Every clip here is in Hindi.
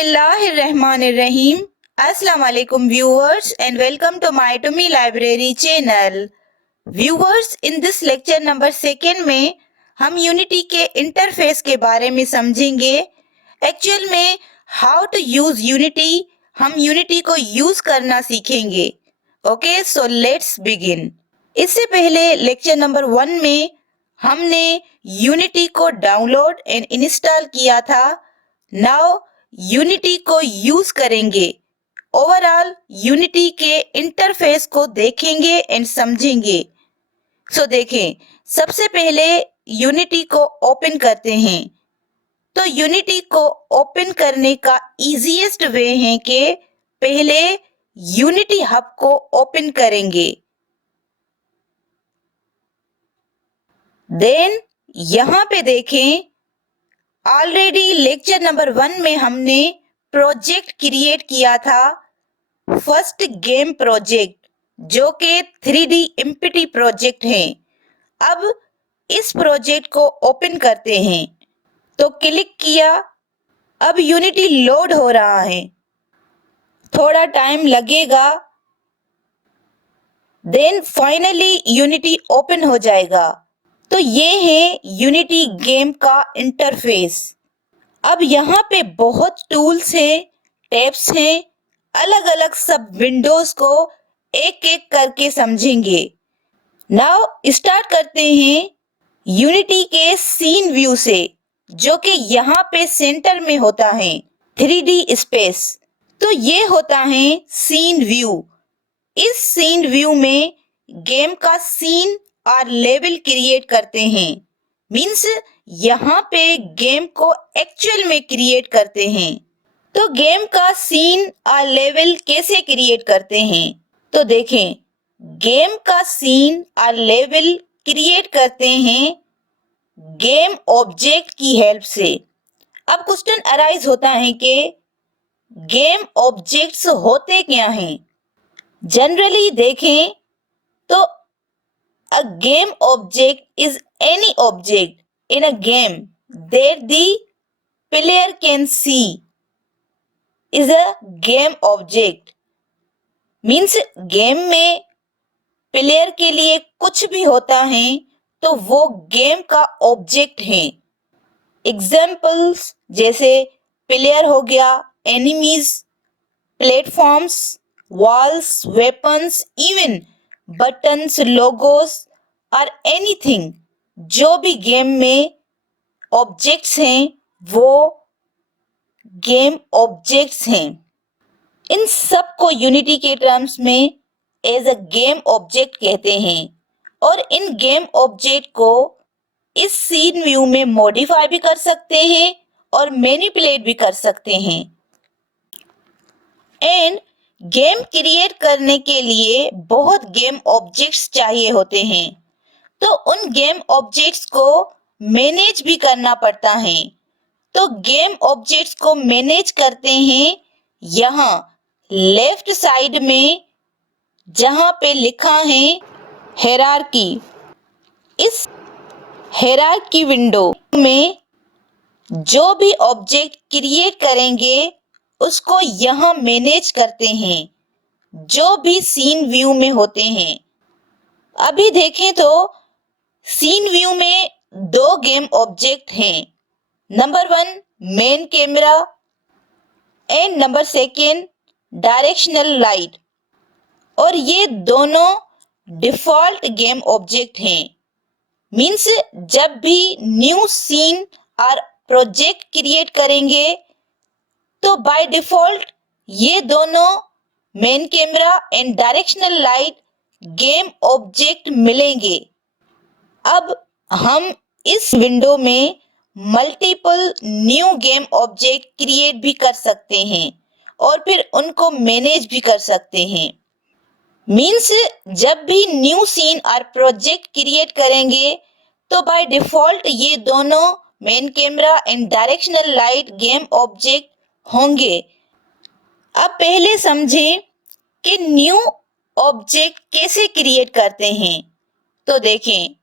Bismillahirrahmanirrahim. Assalamu alaikum viewers and welcome to my Tumi Library channel. Viewers, in this lecture number 2 में हम यूनिटी के इंटरफेस के बारे में समझेंगे. एक्चुअल में हाउ टू यूज यूनिटी, हम यूनिटी को यूज करना सीखेंगे. Okay, so let's begin. इससे पहले लेक्चर नंबर 1 में हमने यूनिटी को डाउनलोड एंड इंस्टॉल किया था. नाउ यूनिटी को यूज करेंगे. ओवरऑल यूनिटी के इंटरफेस को देखेंगे एंड समझेंगे. सो देखें, सबसे पहले यूनिटी को ओपन करते हैं. तो यूनिटी को ओपन करने का इजीएस्ट वे है कि पहले यूनिटी हब को ओपन करेंगे. देन यहाँ पे देखें, ऑलरेडी लेक्चर नंबर 1 में हमने प्रोजेक्ट क्रिएट किया था, फर्स्ट गेम प्रोजेक्ट, जो कि 3D एमपीटी प्रोजेक्ट है. अब इस प्रोजेक्ट को ओपन करते हैं. तो क्लिक किया. अब यूनिटी लोड हो रहा है, थोड़ा टाइम लगेगा. देन फाइनली यूनिटी ओपन हो जाएगा. तो ये है यूनिटी गेम का इंटरफेस. अब यहाँ पे बहुत टूल्स हैं, टैब्स हैं, अलग अलग सब विंडोज को एक एक करके समझेंगे. नाउ स्टार्ट करते हैं यूनिटी के सीन व्यू से, जो कि यहाँ पे सेंटर में होता है 3D स्पेस. तो ये होता है सीन व्यू. इस सीन व्यू में गेम का सीन और लेवल क्रिएट करते हैं. मीन्स यहाँ पे गेम को एक्चुअल में क्रिएट करते हैं. तो गेम का सीन और लेवल कैसे क्रिएट करते हैं? तो देखें, गेम का सीन और लेवल क्रिएट करते हैं गेम ऑब्जेक्ट की हेल्प से. अब क्वेश्चन अराइज होता है कि गेम ऑब्जेक्ट्स होते क्या हैं? जनरली देखें तो a game object is any object in a game that the player can see is a game object. Means game में प्लेयर के लिए कुछ भी होता है तो वो गेम का ऑब्जेक्ट है. एग्जाम्पल्स जैसे प्लेयर हो गया, enemies, platforms, walls, weapons, even buttons, logos और एनीथिंग. जो भी गेम में ऑब्जेक्ट्स हैं वो गेम ऑब्जेक्ट्स हैं. इन सब को यूनिटी के टर्म्स में एज अ गेम ऑब्जेक्ट कहते हैं. और इन गेम ऑब्जेक्ट को इस सीन व्यू में मॉडिफाई भी कर सकते हैं और मैनिपुलेट भी कर सकते हैं. एंड गेम क्रिएट करने के लिए बहुत गेम ऑब्जेक्ट्स चाहिए होते हैं. तो उन गेम ऑब्जेक्ट्स को मैनेज भी करना पड़ता है. तो गेम ऑब्जेक्ट्स को मैनेज करते हैं यहाँ लेफ्ट साइड में, जहाँ पे लिखा है हायरार्की. इस हायरार्की विंडो में जो भी ऑब्जेक्ट क्रिएट करेंगे उसको यहाँ मैनेज करते हैं, जो भी सीन व्यू में होते हैं. अभी देखें तो सीन व्यू में 2 गेम ऑब्जेक्ट हैं. Number 1 main camera and number 2 directional light. और ये दोनों डिफॉल्ट गेम ऑब्जेक्ट हैं. मीन्स जब भी न्यू सीन और प्रोजेक्ट क्रिएट करेंगे तो बाय डिफॉल्ट ये दोनों main camera and directional light game object मिलेंगे. अब हम इस विंडो में multiple new game object create भी कर सकते हैं और फिर उनको मैनेज भी कर सकते हैं. मीन्स जब भी न्यू सीन और प्रोजेक्ट क्रिएट करेंगे तो बाय डिफॉल्ट ये दोनों main camera and directional light game object होंगे. अब पहले समझें कि न्यू ऑब्जेक्ट कैसे क्रिएट करते हैं. तो देखें,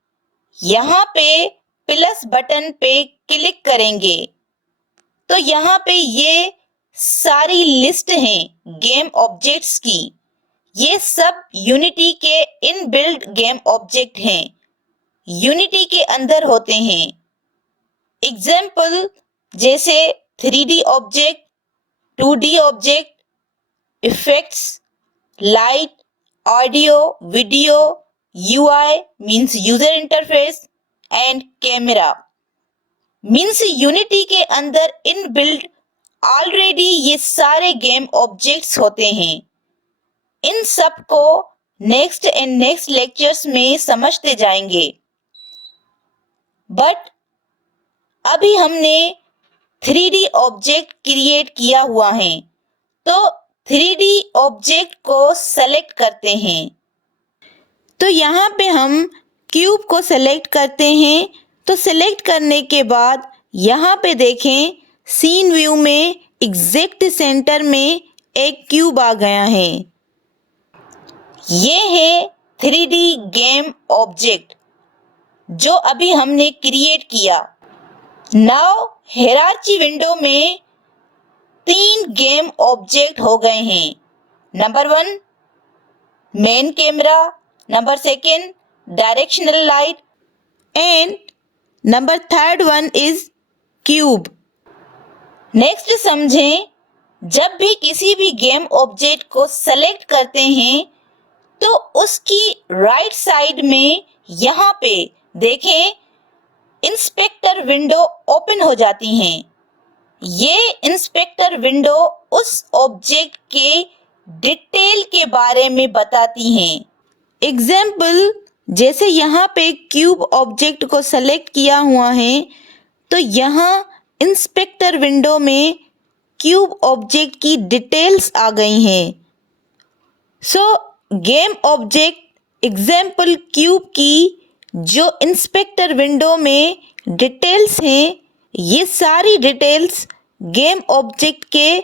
यहाँ पे प्लस बटन पे क्लिक करेंगे तो यहाँ पे ये सारी लिस्ट हैं गेम ऑब्जेक्ट्स की। ये सब यूनिटी के इनबिल्ट गेम ऑब्जेक्ट हैं, यूनिटी के अंदर होते हैं। एग्जाम्पल जैसे 3D object, 2D object, effects, light, audio, video, UI means user interface and camera means unity के अंदर इनबिल्ट ऑलरेडी ये सारे गेम ऑब्जेक्ट्स होते हैं। इन सब को नेक्स्ट एंड नेक्स्ट लेक्चर्स में समझते जाएंगे। बट अभी हमने 3D ऑब्जेक्ट क्रिएट किया हुआ है, तो 3D ऑब्जेक्ट को सेलेक्ट करते हैं। तो यहाँ पे हम क्यूब को सेलेक्ट करते हैं। तो सेलेक्ट करने के बाद यहाँ पे देखें, सीन व्यू में एग्जैक्ट सेंटर में एक क्यूब आ गया है। ये है 3D गेम ऑब्जेक्ट जो अभी हमने क्रिएट किया। नाउ हायरार्की विंडो में 3 गेम ऑब्जेक्ट हो गए हैं। Number 1 main camera, number 2 directional light and number 3 one is cube. Next समझें, जब भी किसी भी गेम ऑब्जेक्ट को सेलेक्ट करते हैं तो उसकी राइट साइड में यहाँ पे देखें इंस्पेक्टर विंडो ओपन हो जाती हैं। ये इंस्पेक्टर विंडो उस ऑब्जेक्ट के डिटेल के बारे में बताती हैं। एग्जाम्पल जैसे यहाँ पे क्यूब ऑब्जेक्ट को सेलेक्ट किया हुआ है, तो यहाँ इंस्पेक्टर विंडो में क्यूब ऑब्जेक्ट की डिटेल्स आ गई हैं। सो गेम ऑब्जेक्ट एग्जाम्पल क्यूब की जो इंस्पेक्टर विंडो में डिटेल्स हैं, ये सारी डिटेल्स गेम ऑब्जेक्ट के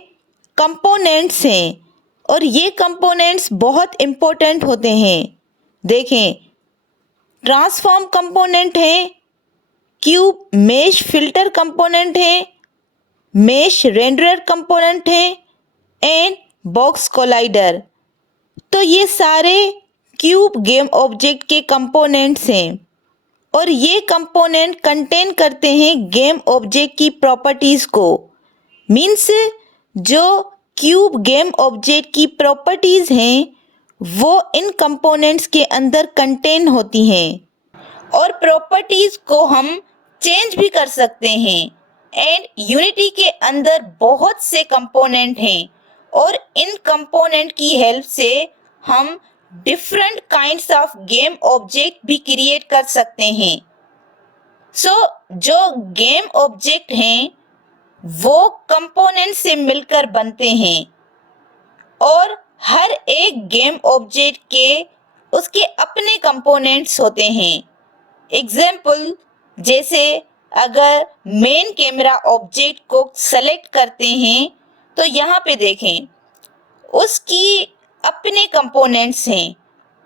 कंपोनेंट्स हैं और ये कंपोनेंट्स बहुत इम्पोर्टेंट होते हैं। देखें, ट्रांसफॉर्म कंपोनेंट है, क्यूब मेश फिल्टर कंपोनेंट है, मेश रेंडरर कंपोनेंट है एंड बॉक्स कोलाइडर। तो ये सारे क्यूब गेम ऑब्जेक्ट के कंपोनेंट्स हैं और ये कंपोनेंट कंटेन करते हैं गेम ऑब्जेक्ट की प्रॉपर्टीज़ को। मीन्स जो क्यूब गेम ऑब्जेक्ट की प्रॉपर्टीज़ हैं वो इन कंपोनेंट्स के अंदर कंटेन होती हैं और प्रॉपर्टीज़ को हम चेंज भी कर सकते हैं। एंड यूनिटी के अंदर बहुत से कंपोनेंट हैं और इन कंपोनेंट की हेल्प से हम different kinds of game object भी क्रिएट कर सकते हैं। सो जो गेम ऑब्जेक्ट हैं वो कंपोनेंट से मिलकर बनते हैं और हर एक गेम ऑब्जेक्ट के उसके अपने कंपोनेंट्स होते हैं। एग्जाम्पल जैसे अगर मेन कैमरा ऑब्जेक्ट को सेलेक्ट करते हैं तो यहाँ पे देखें उसकी अपने कंपोनेंट्स हैं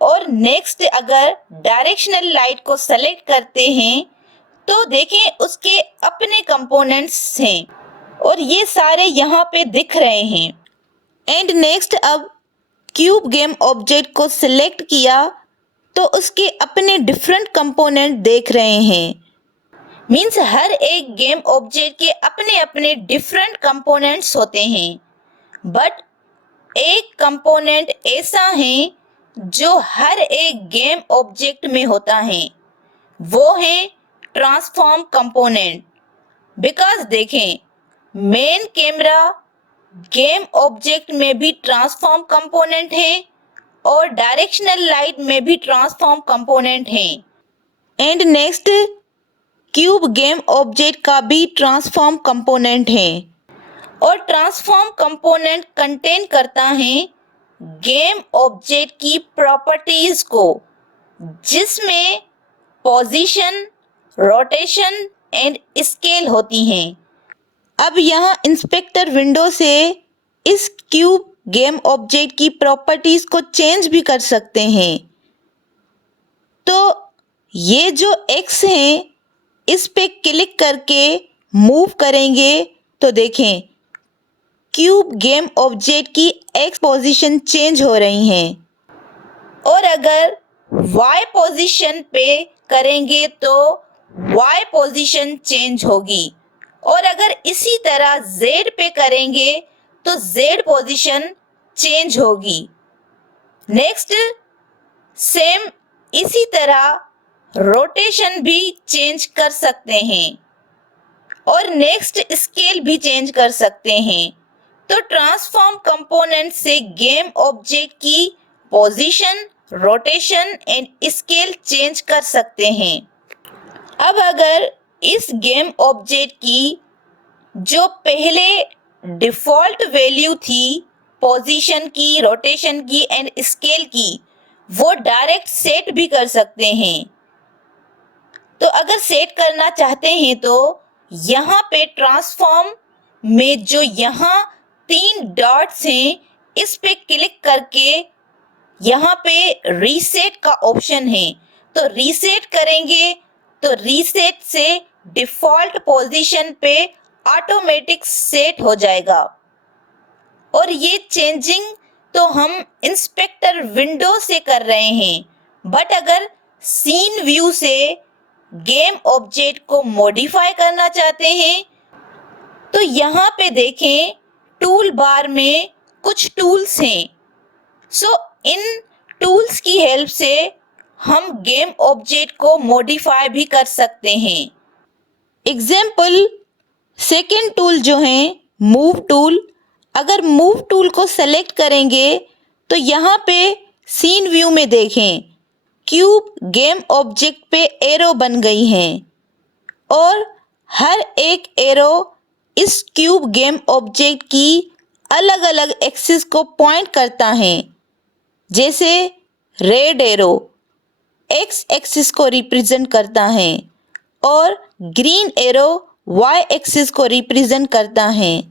और नेक्स्ट अगर डायरेक्शनल लाइट को सेलेक्ट करते हैं तो देखें उसके अपने कंपोनेंट्स हैं और ये सारे यहाँ पे दिख रहे हैं। एंड नेक्स्ट अब क्यूब गेम ऑब्जेक्ट को सिलेक्ट किया तो उसके अपने डिफरेंट कंपोनेंट देख रहे हैं। मीन्स हर एक गेम ऑब्जेक्ट के अपने अपने डिफरेंट कंपोनेंट्स होते हैं, बट एक कंपोनेंट ऐसा है जो हर एक गेम ऑब्जेक्ट में होता है, वो है ट्रांसफॉर्म कंपोनेंट। बिकॉज देखें मेन कैमरा गेम ऑब्जेक्ट में भी ट्रांसफॉर्म कंपोनेंट है और डायरेक्शनल लाइट में भी ट्रांसफॉर्म कंपोनेंट है and next cube game object का भी ट्रांसफॉर्म कंपोनेंट है और ट्रांसफॉर्म कंपोनेंट कंटेन करता है गेम ऑब्जेक्ट की प्रॉपर्टीज को, जिसमें पोजीशन, रोटेशन एंड स्केल होती हैं। अब यहाँ इंस्पेक्टर विंडो से इस क्यूब गेम ऑब्जेक्ट की प्रॉपर्टीज को चेंज भी कर सकते हैं। तो ये जो एक्स है इस पे क्लिक करके मूव करेंगे तो देखें क्यूब गेम ऑब्जेक्ट की एक्स पोजीशन चेंज हो रही है, और अगर वाई पोजीशन पे करेंगे तो वाई पोजीशन चेंज होगी, और अगर इसी तरह जेड पे करेंगे तो जेड पोजीशन चेंज होगी। नेक्स्ट सेम इसी तरह रोटेशन भी चेंज कर सकते हैं और नेक्स्ट स्केल भी चेंज कर सकते हैं। तो ट्रांसफॉर्म कंपोनेंट से गेम ऑब्जेक्ट की position, rotation and scale change कर सकते हैं। अब अगर इस गेम ऑब्जेक्ट की जो पहले डिफॉल्ट वैल्यू थी पोजीशन की, रोटेशन की एंड स्केल की, वो डायरेक्ट सेट भी कर सकते हैं। तो अगर सेट करना चाहते हैं तो यहाँ पे ट्रांसफॉर्म में जो यहाँ 3 डॉट्स हैं, इस पे क्लिक करके यहाँ पे रीसेट का ऑप्शन है, तो रीसेट करेंगे तो रीसेट से डिफॉल्ट पोजीशन पे ऑटोमेटिक सेट हो जाएगा। और ये चेंजिंग तो हम इंस्पेक्टर विंडो से कर रहे हैं, बट अगर सीन व्यू से गेम ऑब्जेक्ट को मॉडिफाई करना चाहते हैं तो यहाँ पे देखें टूल बार में कुछ टूल्स हैं। सो इन टूल्स की हेल्प से हम गेम ऑब्जेक्ट को मॉडिफाई भी कर सकते हैं। एग्जाम्पल सेकेंड टूल जो है मूव टूल, अगर मूव टूल को सेलेक्ट करेंगे तो यहाँ पे सीन व्यू में देखें क्यूब गेम ऑब्जेक्ट पे एरो बन गई हैं और हर एक एरो इस क्यूब गेम ऑब्जेक्ट की अलग अलग एक्सिस को पॉइंट करता है। जैसे रेड एरो एक्स एक्सिस को रिप्रेजेंट करता है और ग्रीन एरो वाई एक्सिस को रिप्रेजेंट करता है,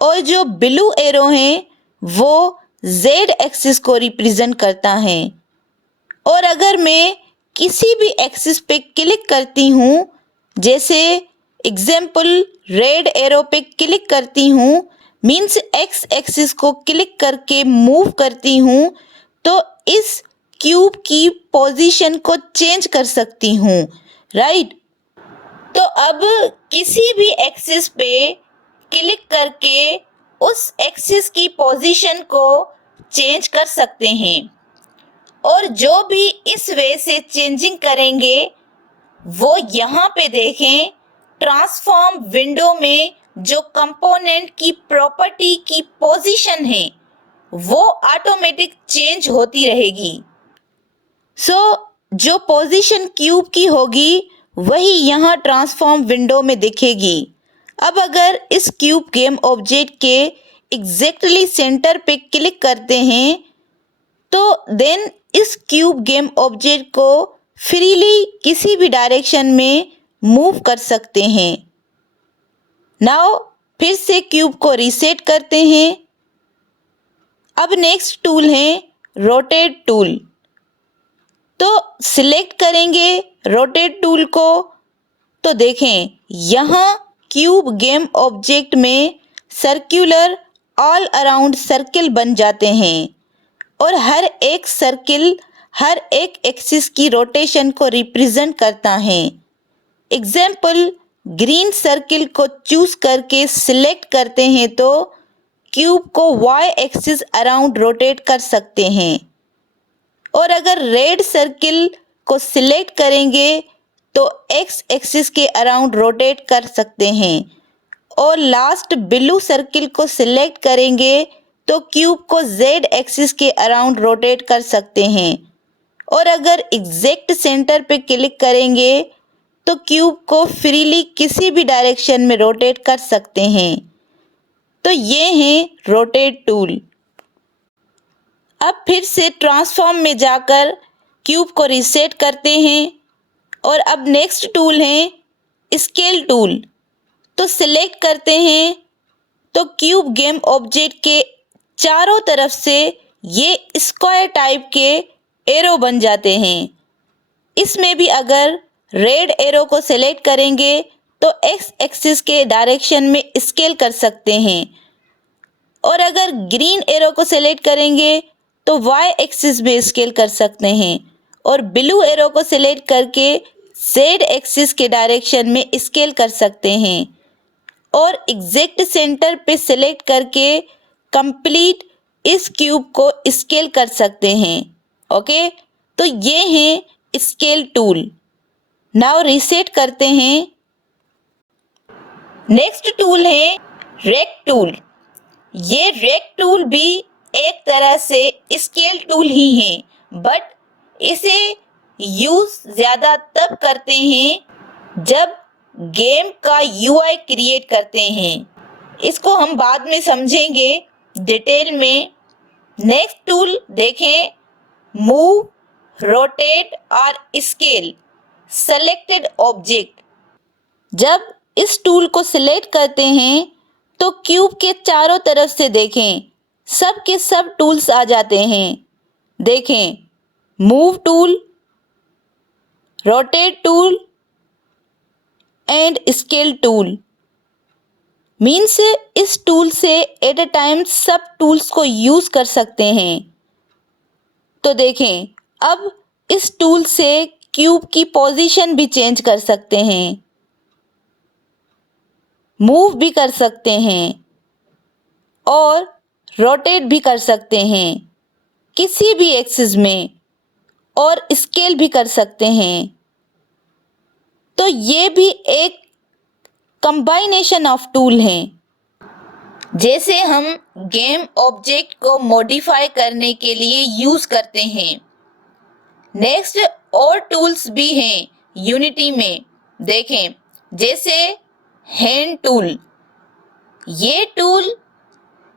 और जो ब्लू एरो है वो जेड एक्सिस को रिप्रेजेंट करता है। और अगर मैं किसी भी एक्सिस पे क्लिक करती हूँ, जैसे एग्जाम्पल रेड एरो पे क्लिक करती हूँ, मीन्स एक्स एक्सिस को क्लिक करके मूव करती हूँ, तो इस क्यूब की पोजीशन को चेंज कर सकती हूँ, राइट। तो अब किसी भी एक्सिस पे क्लिक करके उस एक्सिस की पोजीशन को चेंज कर सकते हैं, और जो भी इस वे से चेंजिंग करेंगे वो यहाँ पे देखें ट्रांसफॉर्म विंडो में जो कंपोनेंट की प्रॉपर्टी की पोजीशन है वो ऑटोमेटिक चेंज होती रहेगी। सो जो पोजीशन क्यूब की होगी वही यहाँ ट्रांसफॉर्म विंडो में दिखेगी। अब अगर इस क्यूब गेम ऑब्जेक्ट के एग्जैक्टली सेंटर पे क्लिक करते हैं तो देन इस क्यूब गेम ऑब्जेक्ट को फ्रीली किसी भी डायरेक्शन में मूव कर सकते हैं। नाउ फिर से क्यूब को रीसेट करते हैं। अब नेक्स्ट टूल है रोटेट टूल, तो सिलेक्ट करेंगे रोटेट टूल को, तो देखें यहाँ क्यूब गेम ऑब्जेक्ट में सर्कुलर ऑल अराउंड सर्किल बन जाते हैं और हर एक सर्किल हर एक एक्सिस की रोटेशन को रिप्रेजेंट करता है। एग्जाम्पल ग्रीन सर्किल को चूज करके सिलेक्ट करते हैं तो क्यूब को वाई एक्सिस अराउंड रोटेट कर सकते हैं, और अगर रेड सर्किल को सिलेक्ट करेंगे तो एक्स एक्सिस के अराउंड रोटेट कर सकते हैं, और लास्ट ब्लू सर्किल को सिलेक्ट करेंगे तो क्यूब को जेड एक्सिस के अराउंड रोटेट कर सकते हैं, और अगर एग्जैक्ट सेंटर पे क्लिक करेंगे तो क्यूब को फ्रीली किसी भी डायरेक्शन में रोटेट कर सकते हैं। तो ये है रोटेट टूल। अब फिर से ट्रांसफॉर्म में जाकर क्यूब को रीसेट करते हैं, और अब नेक्स्ट टूल है स्केल टूल, तो सिलेक्ट करते हैं तो क्यूब गेम ऑब्जेक्ट के चारों तरफ से ये स्क्वायर टाइप के एरो बन जाते हैं। इसमें भी अगर रेड एरो को सिलेक्ट करेंगे तो एक्स एक्सिस के डायरेक्शन में स्केल कर सकते हैं, और अगर ग्रीन एरो को सिलेक्ट करेंगे तो वाई एक्सिस में स्केल कर सकते हैं और ब्लू एरो को सिलेक्ट करके जेड एक्सिस के डायरेक्शन में स्केल कर सकते हैं और एग्जैक्ट सेंटर पे सिलेक्ट करके कंप्लीट इस क्यूब को स्केल कर सकते हैं। ओके, तो ये हैं स्केल टूल। नाउ रीसेट करते हैं। नेक्स्ट टूल है रेक्ट टूल। ये रेक्ट टूल भी एक तरह से स्केल टूल ही है, बट इसे यूज ज़्यादा तब करते हैं जब गेम का यूआई क्रिएट करते हैं। इसको हम बाद में समझेंगे डिटेल में। नेक्स्ट टूल देखें, मूव, रोटेट और स्केल सेलेक्टेड ऑब्जेक्ट। जब इस टूल को सिलेक्ट करते हैं तो क्यूब के चारों तरफ से देखें, सब के सब टूल्स आ जाते हैं। देखें, move tool, rotate tool and scale tool. Means इस टूल से एट अ टाइम सब टूल्स को यूज कर सकते हैं। तो देखें, अब इस टूल से क्यूब की पोजीशन भी चेंज कर सकते हैं, मूव भी कर सकते हैं और रोटेट भी कर सकते हैं किसी भी एक्सिस में, और स्केल भी कर सकते हैं। तो ये भी एक कंबाइनेशन ऑफ टूल हैं। जैसे हम गेम ऑब्जेक्ट को मॉडिफाई करने के लिए यूज करते हैं। नेक्स्ट और टूल्स भी हैं यूनिटी में। देखें, जैसे हैंड टूल। ये टूल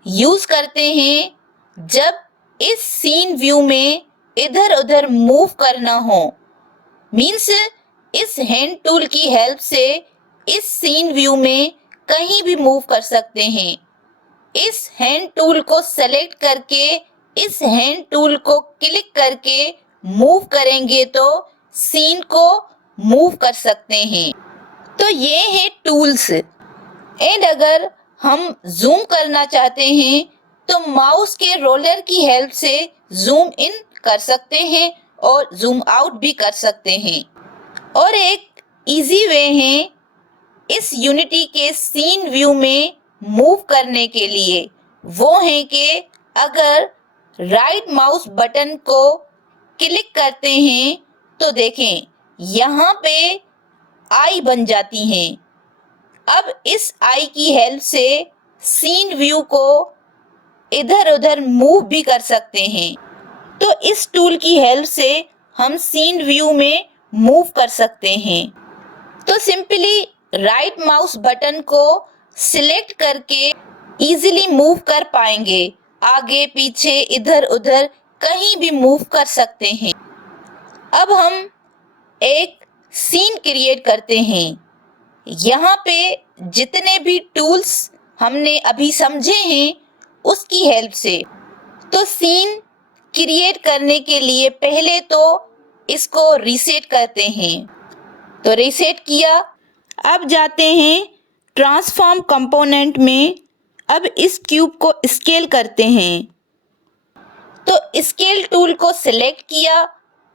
यूज करते हैं जब इस सीन व्यू में इधर उधर मूव करना हो। मीन्स इस हैंड टूल की हेल्प से इस सीन व्यू में कहीं भी मूव कर सकते हैं। इस हैंड टूल को सेलेक्ट करके इस हैंड टूल को क्लिक करके मूव करेंगे तो सीन को मूव कर सकते हैं। तो ये है टूल्स। एंड अगर हम जूम करना चाहते हैं तो माउस के रोलर की हेल्प से जूम इन कर सकते हैं और जूम आउट भी कर सकते हैं। और एक इजी वे है इस यूनिटी के सीन व्यू में मूव करने के लिए, वो है कि अगर राइट माउस बटन को क्लिक करते हैं तो देखें यहाँ पे आई बन जाती हैं। अब इस आई की हेल्प से सीन व्यू को इधर उधर मूव भी कर सकते हैं। तो इस टूल की हेल्प से हम सीन व्यू में मूव कर सकते हैं। तो सिंपली राइट माउस बटन को सिलेक्ट करके इजीली मूव कर पाएंगे। आगे पीछे इधर उधर कहीं भी मूव कर सकते हैं। अब हम एक सीन क्रिएट करते हैं। यहाँ पे जितने भी टूल्स हमने अभी समझे हैं उसकी हेल्प से। तो सीन क्रिएट करने के लिए पहले तो इसको रीसेट करते हैं। तो रीसेट किया। अब जाते हैं ट्रांसफॉर्म कंपोनेंट में। अब इस क्यूब को स्केल करते हैं। तो स्केल टूल को सिलेक्ट किया।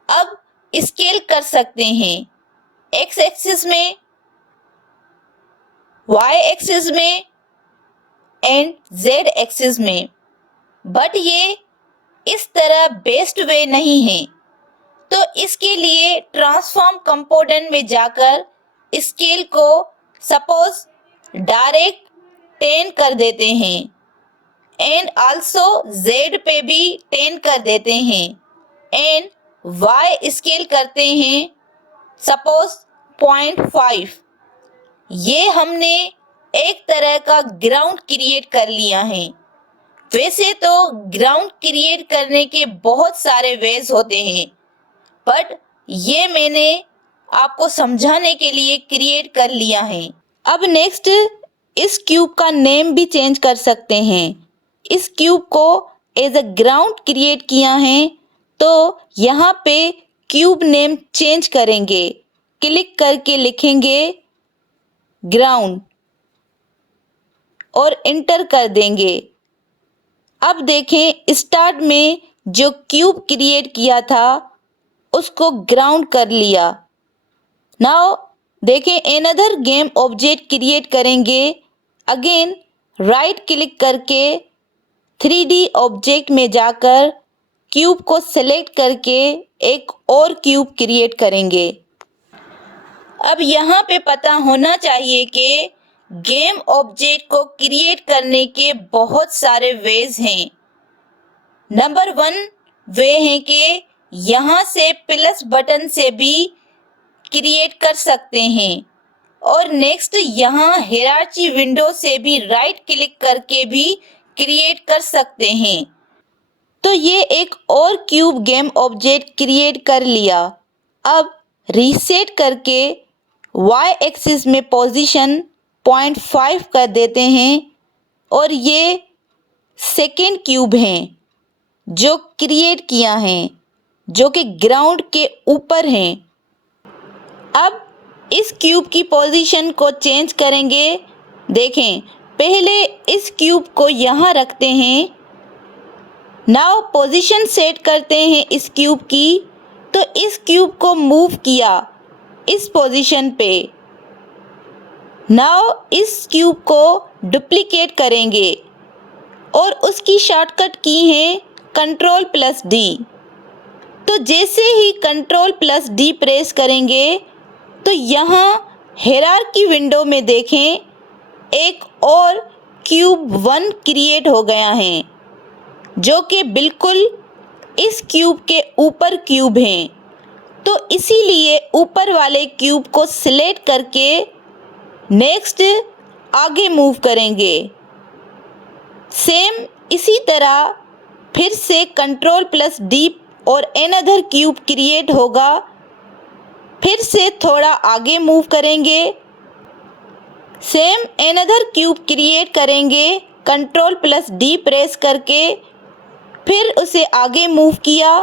अब स्केल कर सकते हैं एक्स एक्सिस में, वाई एक्सिस में एंड जेड एक्सिस में। बट ये इस तरह बेस्ट वे नहीं है। तो इसके लिए ट्रांसफॉर्म कंपोनेंट में जाकर स्केल को सपोज डायरेक्ट 10 कर देते हैं एंड आल्सो जेड पे भी 10 कर देते हैं एंड वाई स्केल करते हैं सपोज 0.5। ये हमने एक तरह का ग्राउंड क्रिएट कर लिया है। वैसे तो ग्राउंड क्रिएट करने के बहुत सारे वेज होते हैं, बट ये मैंने आपको समझाने के लिए क्रिएट कर लिया है। अब नेक्स्ट इस क्यूब का नेम भी चेंज कर सकते हैं। इस क्यूब को एज अ ग्राउंड क्रिएट किया है तो यहाँ पे क्यूब नेम चेंज करेंगे। क्लिक करके लिखेंगे ग्राउंड और एंटर कर देंगे। अब देखें स्टार्ट में जो क्यूब क्रिएट किया था उसको ग्राउंड कर लिया। नाउ देखें एनदर गेम ऑब्जेक्ट क्रिएट करेंगे। अगेन राइट क्लिक करके 3D ऑब्जेक्ट में जाकर क्यूब को सेलेक्ट करके एक और क्यूब क्रिएट करेंगे। अब यहाँ पे पता होना चाहिए कि गेम ऑब्जेक्ट को क्रिएट करने के बहुत सारे वेज हैं। नंबर 1 वे है कि यहाँ से प्लस बटन से भी क्रिएट कर सकते हैं और नेक्स्ट यहाँ हायरार्की विंडो से भी राइट क्लिक करके भी क्रिएट कर सकते हैं। तो ये एक और क्यूब गेम ऑब्जेक्ट क्रिएट कर लिया। अब रीसेट करके y एक्सिस में पोजीशन 0.5 कर देते हैं और ये सेकेंड क्यूब हैं जो क्रिएट किया है, जो कि ग्राउंड के ऊपर हैं। अब इस क्यूब की पोजीशन को चेंज करेंगे। देखें पहले इस क्यूब को यहाँ रखते हैं। नाउ पोजीशन सेट करते हैं इस क्यूब की। तो इस क्यूब को मूव किया इस पोजीशन पे। नाउ इस क्यूब को डुप्लीकेट करेंगे और उसकी शॉर्टकट की है Ctrl+D। तो जैसे ही Ctrl+D प्रेस करेंगे तो यहाँ हायरार्की विंडो में देखें एक और क्यूब 1 क्रिएट हो गया है, जो कि बिल्कुल इस क्यूब के ऊपर क्यूब हैं। तो इसीलिए ऊपर वाले क्यूब को सिलेक्ट करके नेक्स्ट आगे मूव करेंगे। सेम इसी तरह फिर से Ctrl+D और अनदर क्यूब क्रिएट होगा। फिर से थोड़ा आगे मूव करेंगे। सेम अनदर क्यूब क्रिएट करेंगे Ctrl+D प्रेस करके, फिर उसे आगे मूव किया।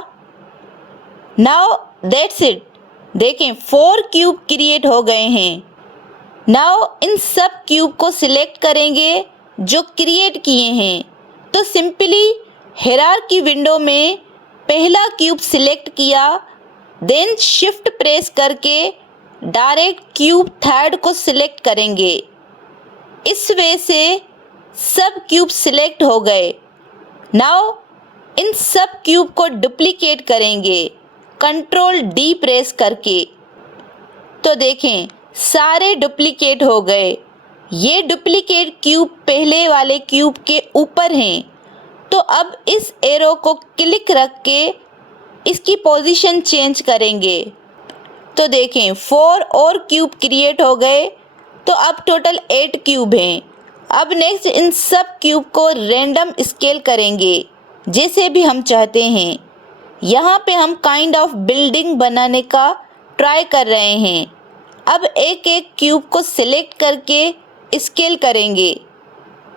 Now that's it. देखें 4 क्यूब क्रिएट हो गए हैं। नाउ इन सब क्यूब को सिलेक्ट करेंगे जो क्रिएट किए हैं। तो सिंपली हायरार्की विंडो में पहला क्यूब सिलेक्ट किया, देन शिफ्ट प्रेस करके डायरेक्ट क्यूब थर्ड को सिलेक्ट करेंगे। इस वे से सब क्यूब सिलेक्ट हो गए। नाउ इन सब क्यूब को डुप्लीकेट करेंगे Ctrl+D प्रेस करके। तो देखें सारे डुप्लीकेट हो गए। ये डुप्लीकेट क्यूब पहले वाले क्यूब के ऊपर हैं। तो अब इस एरो को क्लिक रख के इसकी पोजीशन चेंज करेंगे। तो देखें 4 और क्यूब क्रिएट हो गए। तो अब टोटल 8 क्यूब हैं। अब नेक्स्ट इन सब क्यूब को रैंडम स्केल करेंगे जैसे भी हम चाहते हैं। यहाँ पे हम काइंड ऑफ बिल्डिंग बनाने का ट्राई कर रहे हैं। अब एक एक क्यूब को सिलेक्ट करके स्केल करेंगे।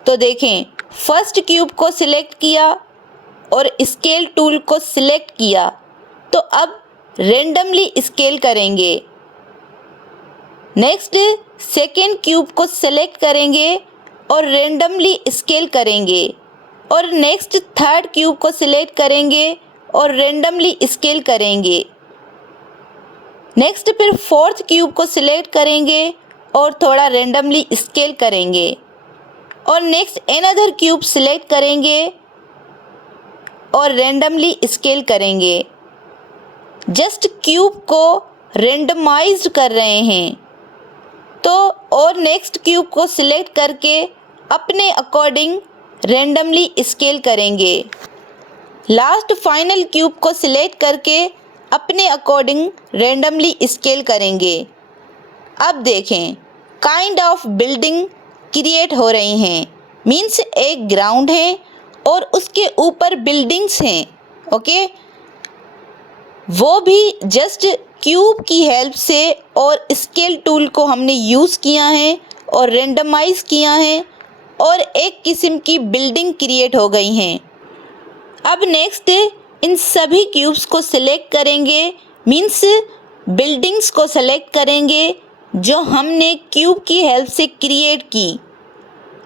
तो देखें फर्स्ट क्यूब को सिलेक्ट किया और स्केल टूल को सिलेक्ट किया। तो अब रेंडमली स्केल करेंगे। नेक्स्ट सेकेंड क्यूब को सिलेक्ट करेंगे और रेंडमली स्केल करेंगे। और नेक्स्ट थर्ड क्यूब को सिलेक्ट करेंगे और रेंडमली स्केल करेंगे। नेक्स्ट फिर फोर्थ क्यूब को सिलेक्ट करेंगे और थोड़ा रेंडमली स्केल करेंगे। और नेक्स्ट अनदर क्यूब सिलेक्ट करेंगे और रेंडमली स्केल करेंगे। जस्ट क्यूब को रेंडमाइज्ड कर रहे हैं। तो और नेक्स्ट क्यूब को सिलेक्ट करके अपने अकॉर्डिंग रेंडमली स्केल करेंगे। लास्ट फाइनल क्यूब को सिलेक्ट करके अपने अकॉर्डिंग रेंडमली स्केल करेंगे। अब देखें काइंड ऑफ बिल्डिंग क्रिएट हो रही हैं। मीन्स एक ग्राउंड है और उसके ऊपर बिल्डिंग्स हैं। ओके, वो भी जस्ट क्यूब की हेल्प से और स्केल टूल को हमने यूज़ किया है और रेंडमाइज किया है और एक किस्म की बिल्डिंग क्रिएट हो गई हैं। अब नेक्स्ट इन सभी क्यूब्स को सिलेक्ट करेंगे। मीन्स बिल्डिंग्स को सेलेक्ट करेंगे जो हमने क्यूब की हेल्प से क्रिएट की।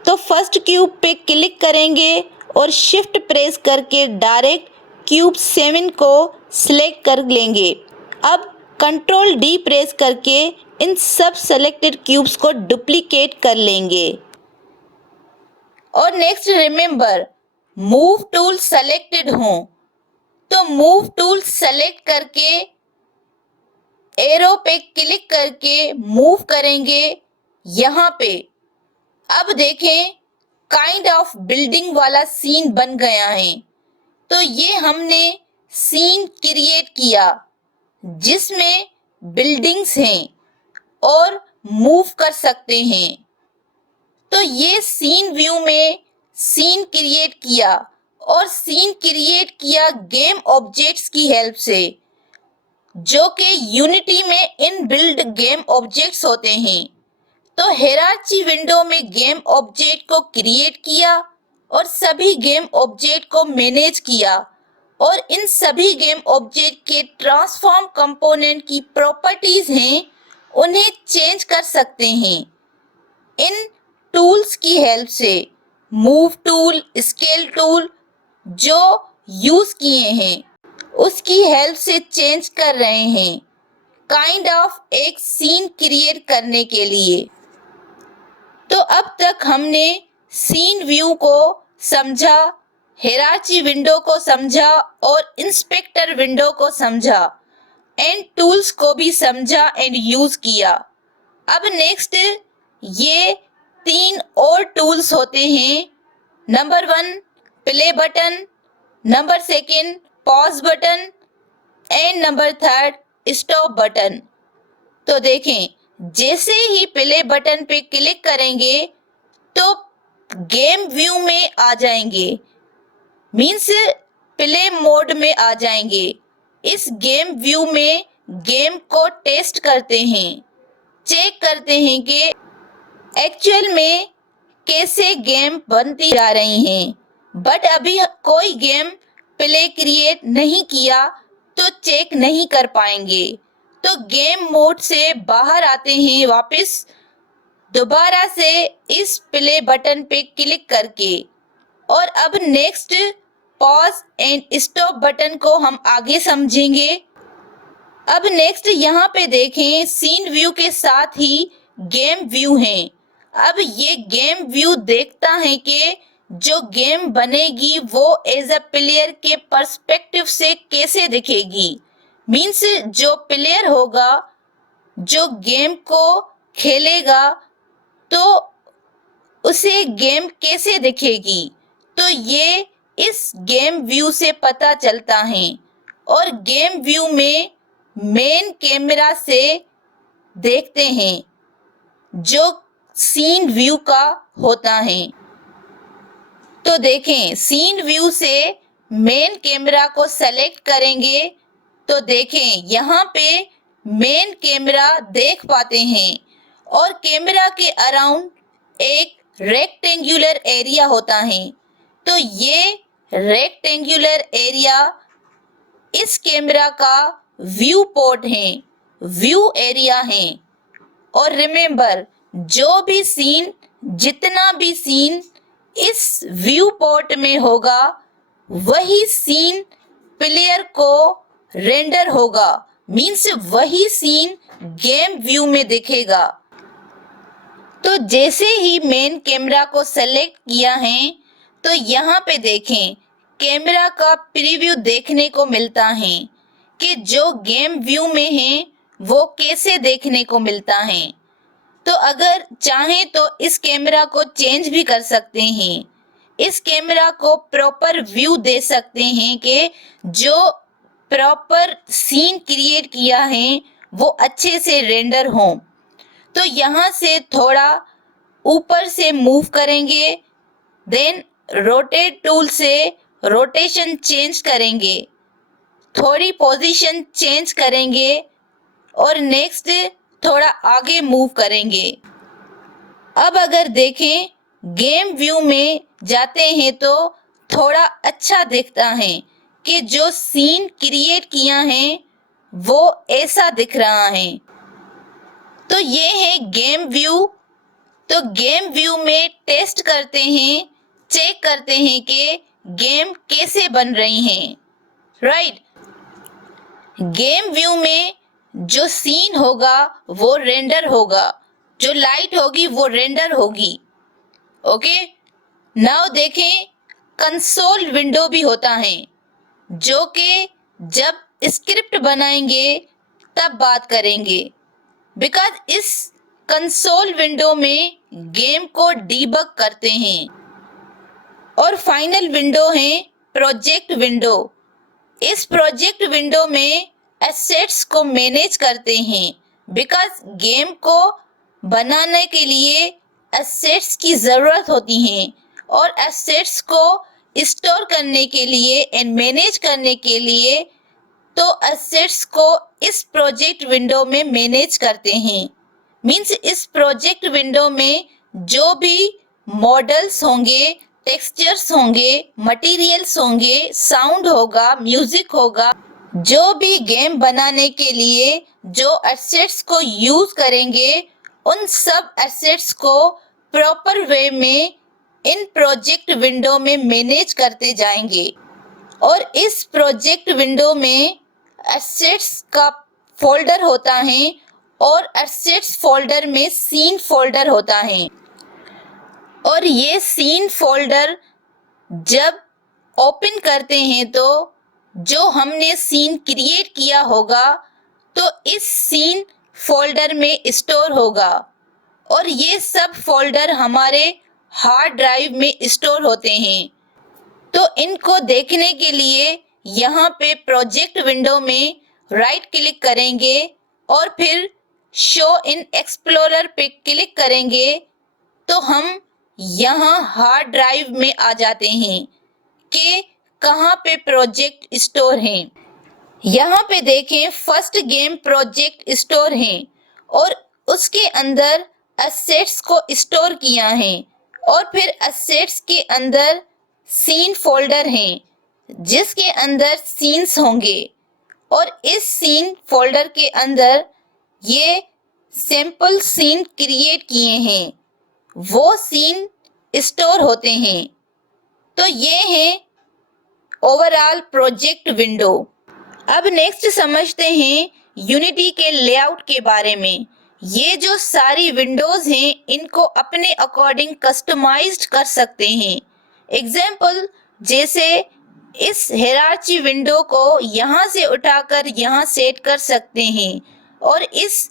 तो फर्स्ट क्यूब पे क्लिक करेंगे और शिफ्ट प्रेस करके डायरेक्ट क्यूब 7 को सिलेक्ट कर लेंगे। अब कंट्रोल डी प्रेस करके इन सब सेलेक्टेड क्यूब्स को डुप्लीकेट कर लेंगे। और next remember, move tool selected हो तो मूव टूल सेलेक्ट करके एरो पे क्लिक करके मूव करेंगे यहाँ पे। अब देखें काइंड ऑफ बिल्डिंग वाला सीन बन गया है। तो ये हमने सीन क्रिएट किया जिसमें बिल्डिंग्स हैं और मूव कर सकते हैं। तो ये सीन व्यू में सीन क्रिएट किया और सीन क्रिएट किया गेम ऑब्जेक्ट्स की हेल्प से, जो कि यूनिटी में इनबिल्ट गेम ऑब्जेक्ट्स होते हैं। तो हायरार्की विंडो में गेम ऑब्जेक्ट को क्रिएट किया और सभी गेम ऑब्जेक्ट को मैनेज किया और इन सभी गेम ऑब्जेक्ट के ट्रांसफॉर्म कंपोनेंट की प्रॉपर्टीज हैं उन्हें चेंज कर सकते हैं इन टूल्स की हेल्प से। मूव टूल, स्केल टूल जो यूज किए हैं उसकी हेल्प से चेंज कर रहे हैं काइंड ऑफ एक सीन क्रिएट करने के लिए। तो अब तक हमने सीन व्यू को समझा, हायरार्की विंडो को समझा और इंस्पेक्टर विंडो को समझा एंड टूल्स को भी समझा एंड यूज किया। अब नेक्स्ट ये 3 और टूल्स होते हैं। Number 1 play button, number 2 pause button and number 3 stop button. तो देखें जैसे ही प्ले बटन पे क्लिक करेंगे तो गेम व्यू में आ जाएंगे, मीन्स प्ले मोड में आ जाएंगे। इस गेम व्यू में गेम को टेस्ट करते हैं, चेक करते हैं कि एक्चुअल में कैसे गेम बनती जा रही हैं। बट अभी कोई गेम प्ले क्रिएट नहीं किया तो चेक नहीं कर पाएंगे। तो गेम मोड से बाहर आते हैं वापस दोबारा से इस प्ले बटन पे क्लिक करके। और अब next pause and stop button को हम आगे समझेंगे। अब नेक्स्ट यहाँ पे देखें सीन व्यू के साथ ही गेम व्यू है। अब ये गेम व्यू देखता है कि जो गेम बनेगी वो एज अ प्लेयर के पर्सपेक्टिव से कैसे दिखेगी। मीन्स जो प्लेयर होगा, जो गेम को खेलेगा तो उसे गेम कैसे दिखेगी, तो ये इस गेम व्यू से पता चलता है। और गेम व्यू में मेन कैमरा से देखते हैं जो सीन व्यू का होता है। तो देखें सीन व्यू से मेन कैमरा को सेलेक्ट करेंगे तो देखें यहाँ पे मेन कैमरा देख पाते हैं और कैमरा के अराउंड एक रेक्टेंगुलर एरिया होता है। तो ये रेक्टेंगुलर एरिया इस कैमरा का व्यू पोर्ट है, व्यू एरिया है। और रिमेंबर जो भी सीन, जितना भी सीन इस व्यू पोर्ट में होगा वही सीन प्लेयर को रेंडर होगा, मीन्स वही सीन गेम व्यू में दिखेगा। तो जैसे ही मेन कैमरा को सेलेक्ट किया है तो यहाँ पे देखें कैमरा का प्रीव्यू देखने को मिलता है कि जो गेम व्यू में है वो कैसे देखने को मिलता है। तो अगर चाहें तो इस कैमरा को चेंज भी कर सकते हैं, इस कैमरा को प्रॉपर व्यू दे सकते हैं कि जो प्रॉपर सीन क्रिएट किया है वो अच्छे से रेंडर हो। तो यहाँ से थोड़ा ऊपर से मूव करेंगे, देन रोटेट टूल से रोटेशन चेंज करेंगे, थोड़ी पोजीशन चेंज करेंगे और नेक्स्ट थोड़ा आगे मूव करेंगे। अब अगर देखें गेम व्यू में जाते हैं तो थोड़ा अच्छा दिखता है कि जो सीन क्रिएट किया है वो ऐसा दिख रहा है। तो ये है गेम व्यू। तो गेम व्यू में टेस्ट करते हैं चेक करते हैं कि गेम कैसे बन रही हैं, राइट। गेम व्यू में जो सीन होगा वो रेंडर होगा, जो लाइट होगी वो रेंडर होगी। ओके, नाउ देखें कंसोल विंडो भी होता है, जो कि जब स्क्रिप्ट बनाएंगे तब बात करेंगे, बिकॉज इस कंसोल विंडो में गेम को डीबग करते हैं। और फाइनल विंडो है प्रोजेक्ट विंडो। इस प्रोजेक्ट विंडो में एसेट्स को मैनेज करते हैं, बिकॉज गेम को बनाने के लिए एसेट्स की ज़रूरत होती हैं, और एसेट्स को स्टोर करने के लिए एंड मैनेज करने के लिए तो एसेट्स को इस प्रोजेक्ट विंडो में मैनेज करते हैं। मीन्स इस प्रोजेक्ट विंडो में जो भी मॉडल्स होंगे, टेक्सचर्स होंगे, मटेरियल्स होंगे, साउंड होगा, म्यूजिक होगा, जो भी गेम बनाने के लिए जो एसेट्स को यूज करेंगे, उन सब एसेट्स को प्रॉपर वे में इन प्रोजेक्ट विंडो में मैनेज करते जाएंगे। और इस प्रोजेक्ट विंडो में एसेट्स का फोल्डर होता है, और एसेट्स फोल्डर में सीन फोल्डर होता है। और ये सीन फोल्डर जब ओपन करते हैं तो जो हमने सीन क्रिएट किया होगा तो इस सीन फोल्डर में स्टोर होगा, और ये सब फोल्डर हमारे हार्ड ड्राइव में स्टोर होते हैं। तो इनको देखने के लिए यहाँ पे प्रोजेक्ट विंडो में राइट क्लिक करेंगे और फिर शो इन एक्सप्लोरर पे क्लिक करेंगे तो हम यहाँ हार्ड ड्राइव में आ जाते हैं कि कहाँ पे प्रोजेक्ट स्टोर हैं। यहाँ पे देखें फर्स्ट गेम प्रोजेक्ट स्टोर है, और उसके अंदर एसेट्स को स्टोर किया है, और फिर एसेट्स के अंदर सीन फोल्डर हैं जिसके अंदर सीन्स होंगे, और इस सीन फोल्डर के अंदर ये सैंपल सीन क्रिएट किए हैं, वो सीन स्टोर होते हैं। तो ये है ओवरऑल प्रोजेक्ट विंडो। अब नेक्स्ट समझते हैं यूनिटी के लेआउट के बारे में। ये जो सारी विंडोज हैं इनको अपने अकॉर्डिंग कस्टमाइज्ड कर सकते हैं। एग्जाम्पल जैसे इस हिरार्ची विंडो को यहाँ से उठाकर यहाँ सेट कर सकते हैं, और इस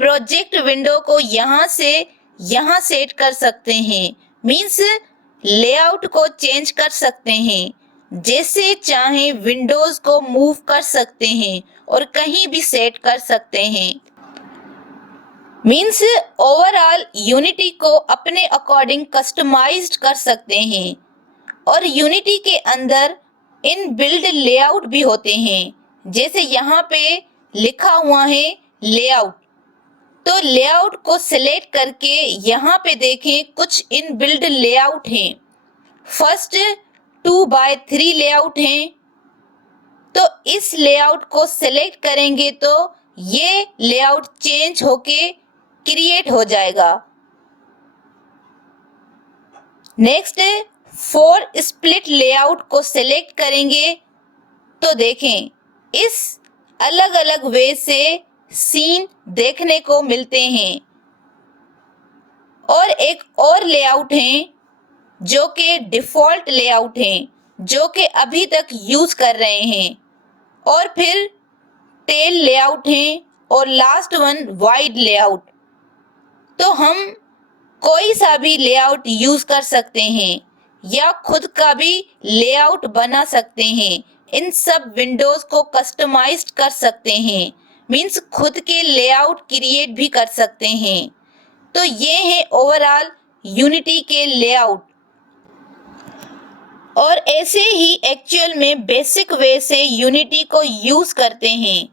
प्रोजेक्ट विंडो को यहाँ से यहाँ सेट कर सकते हैं। मीन्स लेआउट को चेंज कर सकते हैं, जैसे चाहे विंडोज को मूव कर सकते हैं और कहीं भी सेट कर सकते हैं। मीन्स ओवरऑल यूनिटी को अपने अकॉर्डिंग कस्टमाइज्ड कर सकते हैं। और यूनिटी के अंदर इन बिल्ड लेआउट भी होते हैं, जैसे यहाँ पे लिखा हुआ है लेआउट। तो लेआउट को सिलेक्ट करके यहाँ पे देखें कुछ इन बिल्ड लेआउट हैं। फर्स्ट 2x3 लेआउट हैं, तो इस लेआउट को सिलेक्ट करेंगे तो ये लेआउट चेंज होके क्रिएट हो जाएगा। नेक्स्ट 4 स्प्लिट लेआउट को सिलेक्ट करेंगे तो देखें इस अलग अलग वे से सीन देखने को मिलते हैं। और एक और लेआउट है जो कि डिफ़ॉल्ट लेआउट हैं, जो कि अभी तक यूज़ कर रहे हैं। और फिर टेल लेआउट हैं, और लास्ट वन वाइड लेआउट। तो हम कोई सा भी लेआउट यूज़ कर सकते हैं या खुद का भी लेआउट बना सकते हैं। इन सब विंडोज़ को कस्टमाइज्ड कर सकते हैं, मीन्स खुद के लेआउट क्रिएट भी कर सकते हैं। तो ये है ओवरऑल यूनिटी के लेआउट। और ऐसे ही एक्चुअल में बेसिक वे से यूनिटी को यूज़ करते हैं।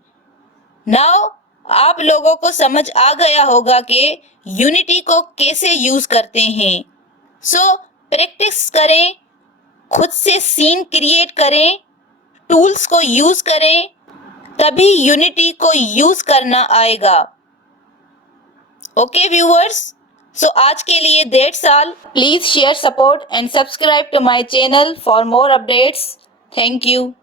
नाउ आप लोगों को समझ आ गया होगा कि यूनिटी को कैसे यूज़ करते हैं। सो प्रैक्टिस करें, खुद से सीन क्रिएट करें, टूल्स को यूज़ करें, तभी यूनिटी को यूज़ करना आएगा। ओके व्यूअर्स, So आज के लिए that's all. Please share, support and subscribe to my channel for more updates. Thank you.